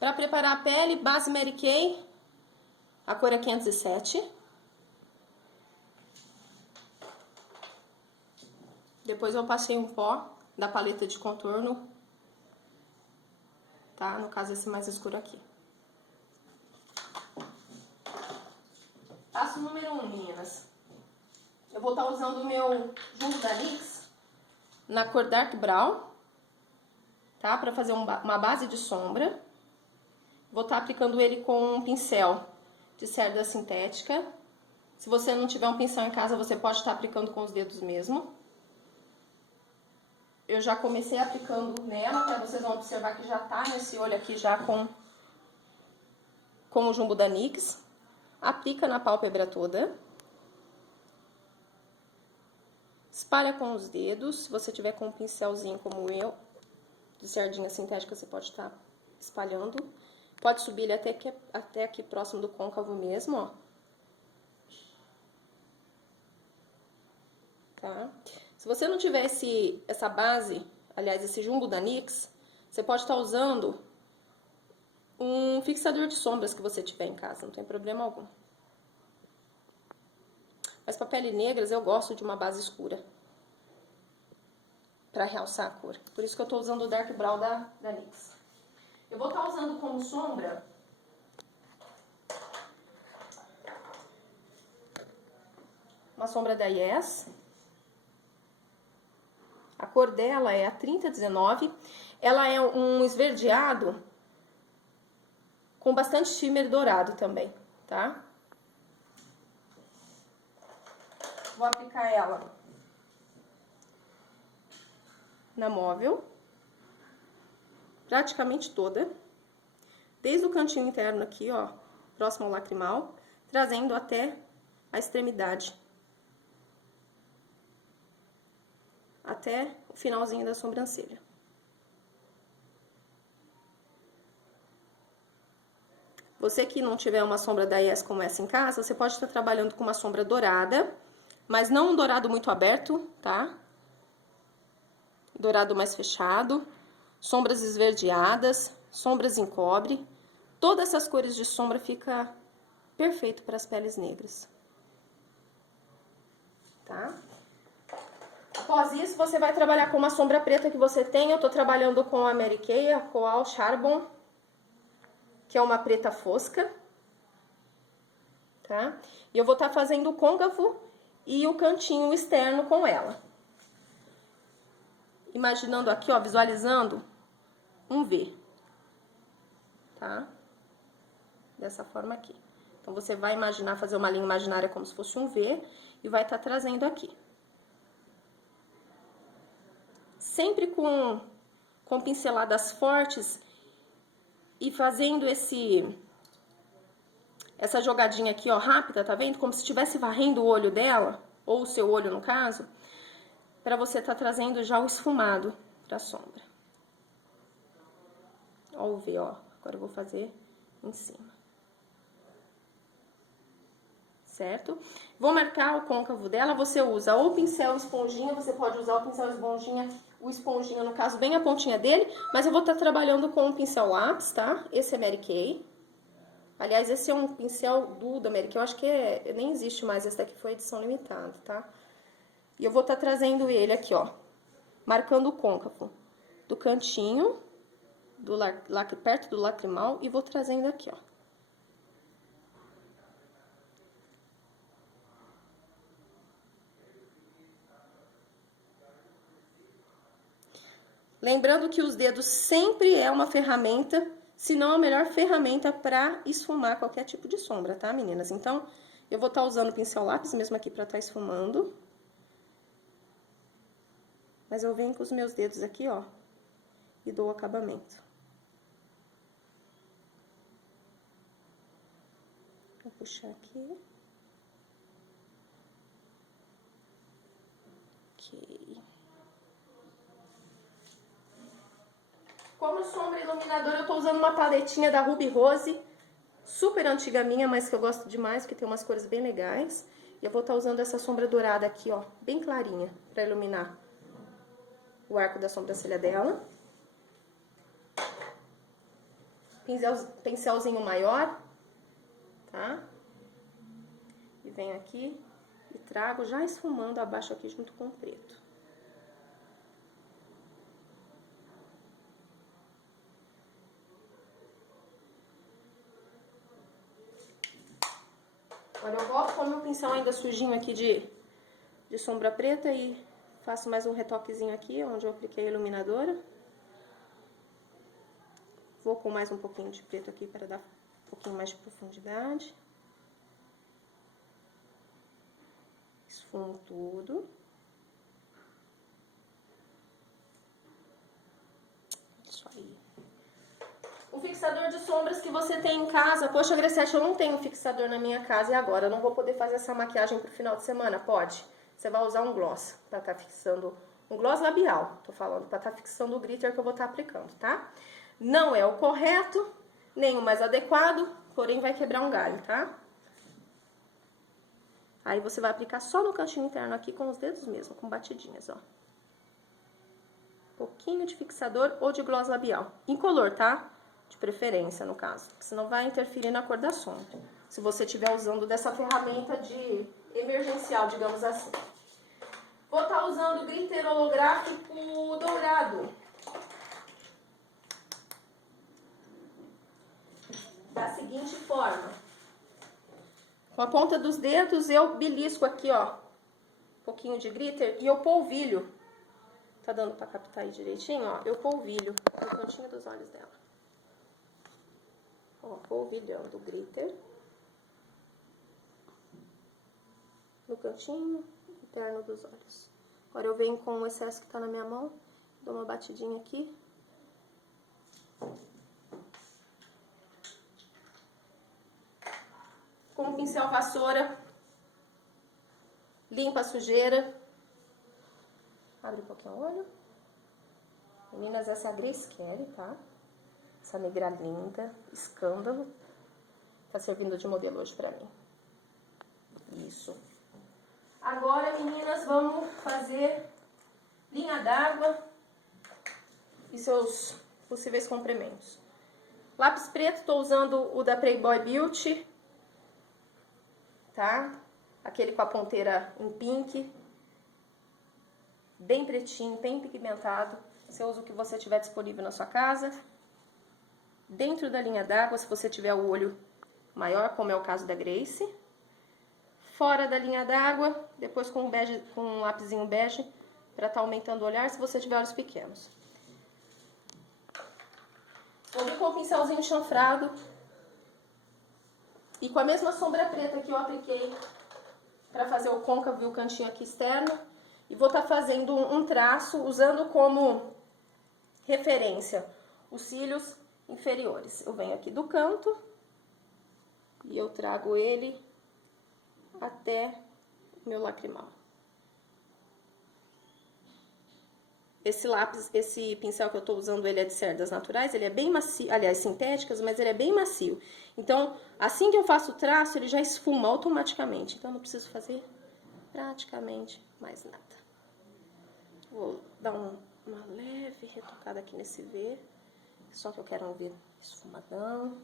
Para preparar a pele, base Mary Kay, a cor é 507. Depois eu passei um pó da paleta de contorno, tá? No caso, esse mais escuro aqui. Passo número 1, meninas. Eu vou estar usando o meu Jumbo da NYX na cor Dark Brown, tá? Para fazer uma base de sombra. Vou estar aplicando ele com um pincel de cerda sintética. Se você não tiver um pincel em casa, você pode estar aplicando com os dedos mesmo. Eu já comecei aplicando nela, para vocês vão observar que já tá nesse olho aqui já com o Jumbo da NYX. Aplica na pálpebra toda. Espalha com os dedos. Se você tiver com um pincelzinho como eu, de sardinha sintética, você pode estar espalhando. Pode subir ele até aqui próximo do côncavo mesmo, ó. Tá? Se você não tiver essa base, aliás, esse Jumbo da NYX, você pode estar usando um fixador de sombras que você tiver em casa, não tem problema algum. Mas para pele negras eu gosto de uma base escura, para realçar a cor. Por isso que eu tô usando o Dark Brown da NYX. Eu vou estar usando como sombra uma sombra da Yes. A cor dela é a 3019. Ela é um esverdeado com bastante shimmer dourado também, tá? Vou aplicar ela na móvel, praticamente toda, desde o cantinho interno aqui, ó, próximo ao lacrimal, trazendo até a extremidade, até o finalzinho da sobrancelha. Você que não tiver uma sombra da Yes como essa em casa, você pode estar trabalhando com uma sombra dourada, mas não um dourado muito aberto, tá? Dourado mais fechado, sombras esverdeadas, sombras em cobre. Todas essas cores de sombra fica perfeito para as peles negras. Tá? Após isso, você vai trabalhar com uma sombra preta que você tem. Eu tô trabalhando com a Mary Kay, a Coal Charbon, que é uma preta fosca. Tá? E eu vou estar fazendo o côncavo e o cantinho externo com ela. Imaginando aqui, ó, visualizando um V. Tá? Dessa forma aqui. Então, você vai imaginar, fazer uma linha imaginária como se fosse um V e vai estar trazendo aqui. Sempre com pinceladas fortes e fazendo essa jogadinha aqui, ó, rápida, tá vendo? Como se estivesse varrendo o olho dela, ou o seu olho no caso, pra você tá trazendo já o esfumado pra sombra. Ó o V, ó. Agora eu vou fazer em cima. Certo? Vou marcar o côncavo dela, você usa ou pincel esponjinha, você pode usar o pincel esponjinha, no caso, bem a pontinha dele, mas eu vou estar trabalhando com um pincel lápis, tá? Esse é Mary Kay. Aliás, esse é um pincel da Mary Kay, eu acho que nem existe mais, esse daqui foi edição limitada, tá? E eu vou estar trazendo ele aqui, ó, marcando o côncavo do cantinho, perto do lacrimal, e vou trazendo aqui, ó. Lembrando que os dedos sempre é uma ferramenta, se não a melhor ferramenta para esfumar qualquer tipo de sombra, tá, meninas? Então, eu vou estar usando o pincel lápis mesmo aqui para estar esfumando. Mas eu venho com os meus dedos aqui, ó, e dou o acabamento. Vou puxar aqui. Ok. Como sombra iluminadora, eu tô usando uma paletinha da Ruby Rose, super antiga minha, mas que eu gosto demais, porque tem umas cores bem legais. E eu vou estar usando essa sombra dourada aqui, ó, bem clarinha, pra iluminar o arco da sobrancelha dela. pincelzinho maior, tá? E venho aqui e trago já esfumando abaixo aqui junto com o preto. Agora eu volto com o meu pincel ainda sujinho aqui de sombra preta e faço mais um retoquezinho aqui, onde eu apliquei a iluminadora. Vou com mais um pouquinho de preto aqui para dar um pouquinho mais de profundidade. Esfumo tudo. Isso aí. O fixador de sombras que você tem em casa. Poxa, Grecete, eu não tenho fixador na minha casa e agora? Eu não vou poder fazer essa maquiagem pro final de semana? Pode. Você vai usar um gloss para estar fixando, um gloss labial, tô falando, para estar fixando o glitter que eu vou estar aplicando, tá? Não é o correto, nem o mais adequado, porém vai quebrar um galho, tá? Aí você vai aplicar só no cantinho interno aqui com os dedos mesmo, com batidinhas, ó. Pouquinho de fixador ou de gloss labial. Incolor, tá? De preferência, no caso. Senão vai interferir na cor da sombra. Se você estiver usando dessa ferramenta de emergencial, digamos assim. Vou estar usando glitter holográfico dourado. Da seguinte forma. Com a ponta dos dedos eu belisco aqui, ó. Um pouquinho de glitter e eu polvilho. Tá dando pra captar aí direitinho, ó? Eu polvilho no cantinho dos olhos dela. Ó, polvilhando o glitter. No cantinho interno dos olhos. Agora eu venho com o excesso que tá na minha mão. Dou uma batidinha aqui. Com o pincel vassoura. Limpa a sujeira. Abre um pouquinho o olho. Meninas, essa é a Grace Kelly, tá? Essa negra linda, escândalo. Tá servindo de modelo hoje pra mim. Isso. Agora, meninas, vamos fazer linha d'água e seus possíveis complementos. Lápis preto, tô usando o da Playboy Beauty, tá? Aquele com a ponteira em pink. Bem pretinho, bem pigmentado. Você usa o que você tiver disponível na sua casa. Dentro da linha d'água, se você tiver o olho maior, como é o caso da Grace. Fora da linha d'água, depois com um lapisinho bege, para estar aumentando o olhar, se você tiver olhos pequenos. Vou vir com o pincelzinho chanfrado. E com a mesma sombra preta que eu apliquei para fazer o côncavo e o cantinho aqui externo. E vou estar fazendo um traço, usando como referência os cílios inferiores. Eu venho aqui do canto e eu trago ele até o meu lacrimal. Esse lápis, esse pincel que eu tô usando, ele é de cerdas naturais, ele é bem macio, aliás, sintéticas, mas ele é bem macio. Então, assim que eu faço o traço, ele já esfuma automaticamente. Então, não preciso fazer praticamente mais nada. Vou dar uma leve retocada aqui nesse V, só que eu quero um V esfumadão.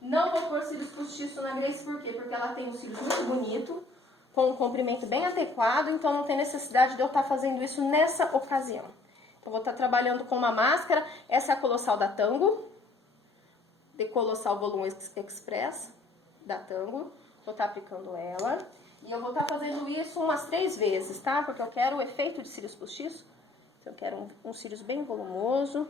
Não vou pôr cílios postiços na Grace, por quê? Porque ela tem um cílios muito bonito, com um comprimento bem adequado, então não tem necessidade de eu estar fazendo isso nessa ocasião. Eu vou estar trabalhando com uma máscara, essa é a Colossal da Tango, de Colossal Volume Express da Tango. Vou estar aplicando ela. E eu vou estar fazendo isso umas 3 vezes, tá? Porque eu quero o efeito de cílios postiços. Então, eu quero um cílios bem volumoso.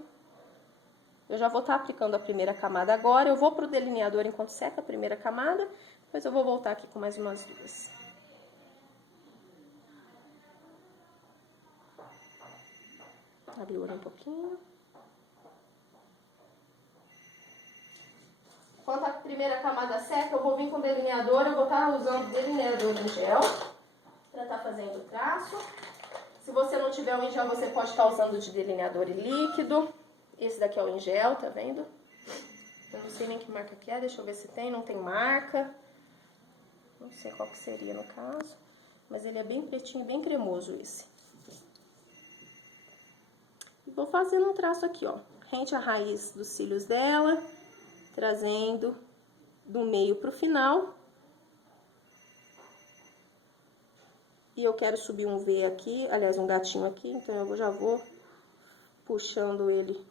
Eu já vou estar aplicando a primeira camada agora. Eu vou pro delineador enquanto seca a primeira camada. Depois eu vou voltar aqui com mais umas 2. Abrir o olho um pouquinho. Enquanto a primeira camada seca, eu vou vir com o delineador. Eu vou estar usando delineador em gel para estar fazendo o traço. Se você não tiver o em gel, você pode estar usando de delineador e líquido. Esse daqui é o em gel, tá vendo? Eu não sei nem que marca que é, deixa eu ver se tem. Não tem marca. Não sei qual que seria no caso. Mas ele é bem pretinho, bem cremoso esse. Vou fazendo um traço aqui, ó. rente a raiz dos cílios dela, trazendo do meio pro final. E eu quero subir um V aqui, aliás, um gatinho aqui, então eu já vou puxando ele,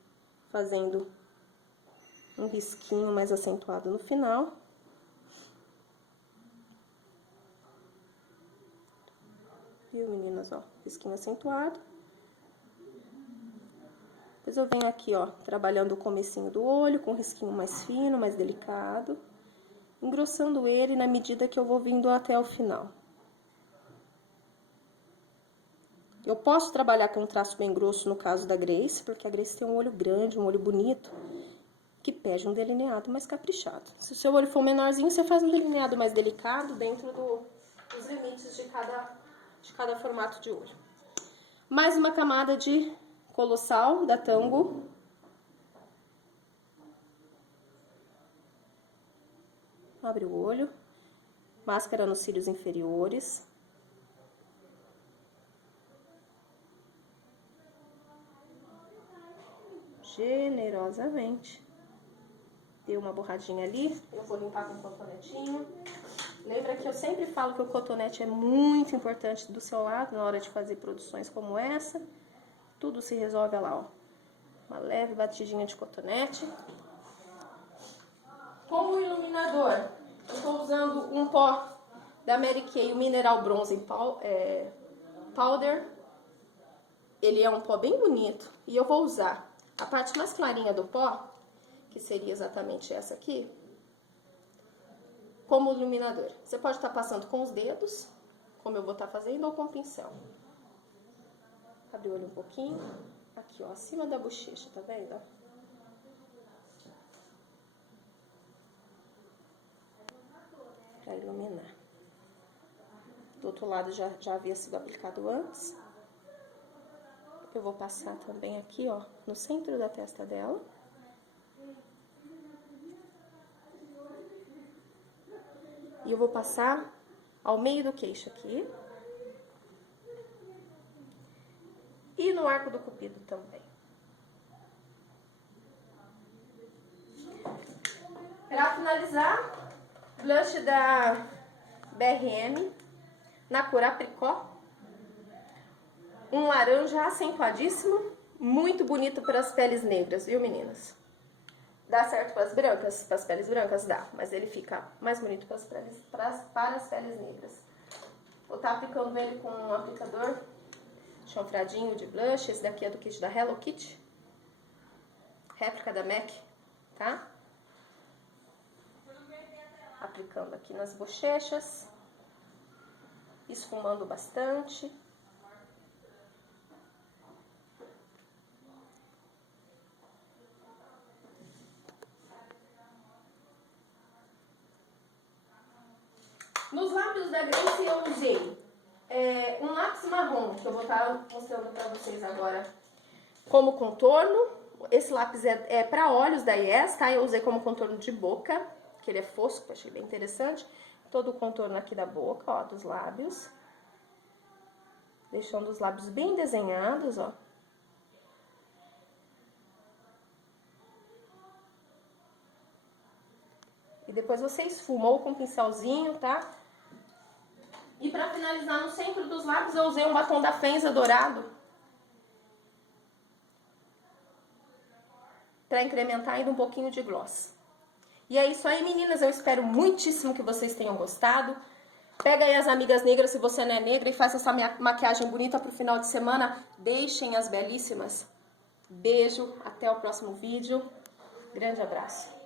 fazendo um risquinho mais acentuado no final. Viu, meninas, ó, risquinho acentuado. Depois eu venho aqui, ó, trabalhando o comecinho do olho, com um risquinho mais fino, mais delicado, engrossando ele na medida que eu vou vindo até o final. Eu posso trabalhar com um traço bem grosso no caso da Grace, porque a Grace tem um olho grande, um olho bonito, que pede um delineado mais caprichado. Se o seu olho for menorzinho, você faz um delineado mais delicado dentro dos limites de cada formato de olho. Mais uma camada de Colossal da Tango. Abre o olho. Máscara nos cílios inferiores. Generosamente. Deu uma borradinha ali, eu vou limpar com o cotonetinho. Lembra que eu sempre falo que o cotonete é muito importante do seu lado na hora de fazer produções como essa. Tudo se resolve lá, ó. Uma leve batidinha de cotonete. Como iluminador, eu estou usando um pó da Mary Kay, o Mineral Bronze Powder. Ele é um pó bem bonito e eu vou usar a parte mais clarinha do pó, que seria exatamente essa aqui, como iluminador. Você pode estar passando com os dedos, como eu vou estar fazendo, ou com o pincel. Abre o olho um pouquinho. Aqui, ó, acima da bochecha, tá vendo? Pra iluminar. Do outro lado já havia sido aplicado antes. Eu vou passar também aqui, ó, no centro da testa dela. E eu vou passar ao meio do queixo aqui. E no arco do cupido também. Para finalizar, blush da BRM, na cor Apricot. Um laranja acentuadíssimo, muito bonito para as peles negras, viu, meninas? Dá certo para as brancas? Para as peles brancas dá, mas ele fica mais bonito para as peles negras. Vou estar aplicando ele com um aplicador chanfradinho de blush. Esse daqui é do kit da Hello Kitty, réplica da MAC, tá? Aplicando aqui nas bochechas, esfumando bastante. Nos lábios da Grace eu usei um lápis marrom, que eu vou estar mostrando para vocês agora como contorno. Esse lápis é para olhos da Yes, tá? Eu usei como contorno de boca, que ele é fosco, achei bem interessante. Todo o contorno aqui da boca, ó, dos lábios. Deixando os lábios bem desenhados, ó. E depois você esfuma ou com um pincelzinho, tá? E pra finalizar no centro dos lábios eu usei um batom da Fenza dourado. Pra incrementar ainda um pouquinho de gloss. E é isso aí, meninas. Eu espero muitíssimo que vocês tenham gostado. Pega aí as amigas negras, se você não é negra, e faça essa maquiagem bonita pro final de semana. Deixem as belíssimas. Beijo, até o próximo vídeo. Grande abraço.